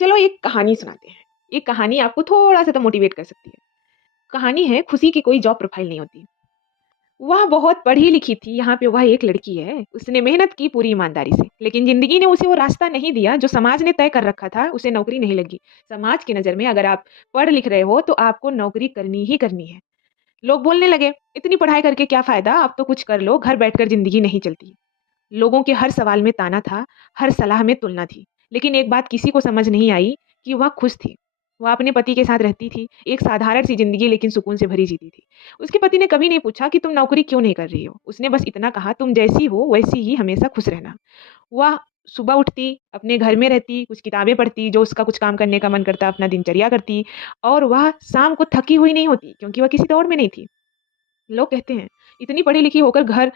चलो एक कहानी सुनाते हैं। एक कहानी आपको थोड़ा-सा तो मोटिवेट कर सकती है। कहानी है खुशी की कोई जॉब प्रोफाइल नहीं होती। वह बहुत पढ़ी-लिखी थी, यहाँ पे वह एक लड़की है। उसने मेहनत की पूरी ईमानदारी से, लेकिन ज़िंदगी ने उसे वो रास्ता नहीं दिया जो समाज ने तय कर रखा था, उसे नौकरी नहीं लगी। समाज की नज़र में अगर आप पढ़ लिख रहे हो तो आपको नौकरी करनी ही करनी है। लोग बोलने लगे, "इतनी पढ़ाई करके क्या फ़ायदा? अब तो कुछ कर लो, घर बैठकर ज़िंदगी नहीं चलती।" लोगों के हर सवाल में ताना था, हर सलाह में तुलना थी। लेकिन एक बात किसी को समझ नहीं आई कि वह खुश थी। वह अपने पति के साथ रहती थी, एक साधारण-सी ज़िंदगी लेकिन सुकून से भरी जीती थी। उसके पति ने कभी नहीं पूछा कि तुम नौकरी क्यों नहीं कर रही हो? उसने बस इतना कहा तुम जैसी हो वैसी ही हमेशा खुश रहना। वह सुबह उठती, अपने घर में रहती, कुछ किताबें पढ़ती, जो उसका कुछ काम करने का मन करता अपना दिनचर्या करती और वह शाम को थकी हुई नहीं होती क्योंकि वह किसी दौड़ में नहीं थी। लोग कहते हैं, "इतनी पढ़ी-लिखी होकर घर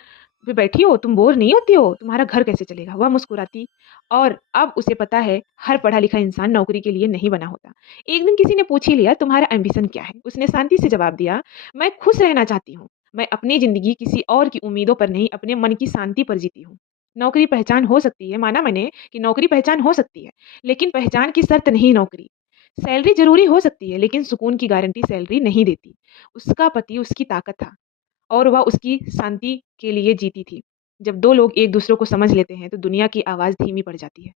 पे बैठी हो, तुम बोर नहीं होती हो? तुम्हारा घर कैसे चलेगा?" वह मुस्कुराती और अब उसे पता है, हर पढ़ा-लिखा इंसान नौकरी के लिए नहीं बना होता। एक दिन किसी ने पूछ ही लिया, "तुम्हारा एम्बिशन क्या है?" उसने शांति से जवाब दिया, "मैं खुश रहना चाहती हूँ। मैं अपनी ज़िंदगी किसी और की उम्मीदों पर नहीं, अपने मन की शांति पर जीती हूँ।" नौकरी पहचान हो सकती है, माना मैंने कि नौकरी पहचान हो सकती है, लेकिन पहचान की शर्त नहीं नौकरी। सैलरी ज़रूरी हो सकती है, लेकिन सुकून की गारंटी सैलरी नहीं देती। उसका पति उसकी ताकत था। और वह उसकी शांति के लिए जीती थी। जब 2 लोग एक-दूसरे को समझ लेते हैं, तो दुनिया की आवाज़ धीमी पड़ जाती है।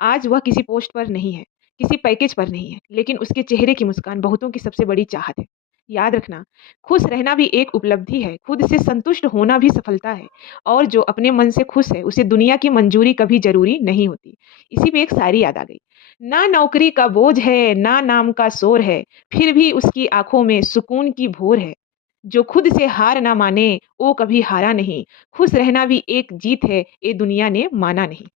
आज वह किसी पोस्ट पर नहीं है, किसी पैकेज पर नहीं है, लेकिन उसके चेहरे की मुस्कान बहुतों की सबसे बड़ी चाहत है। याद रखना, खुश रहना भी एक उपलब्धि है, खुद से संतुष्ट होना भी सफलता है और जो अपने मन से खुश है, उसे दुनिया की मंजूरी कभी ज़रूरी नहीं होती। इसी पे एक शायरी याद आ गई। ना नौकरी का बोझ है, ना नाम का शोर है, फिर भी उसकी आँखों में सुकून की भोर है। जो खुद से हार ना माने, वो कभी हारा नहीं। खुश रहना भी एक जीत है, ये दुनिया ने माना नहीं।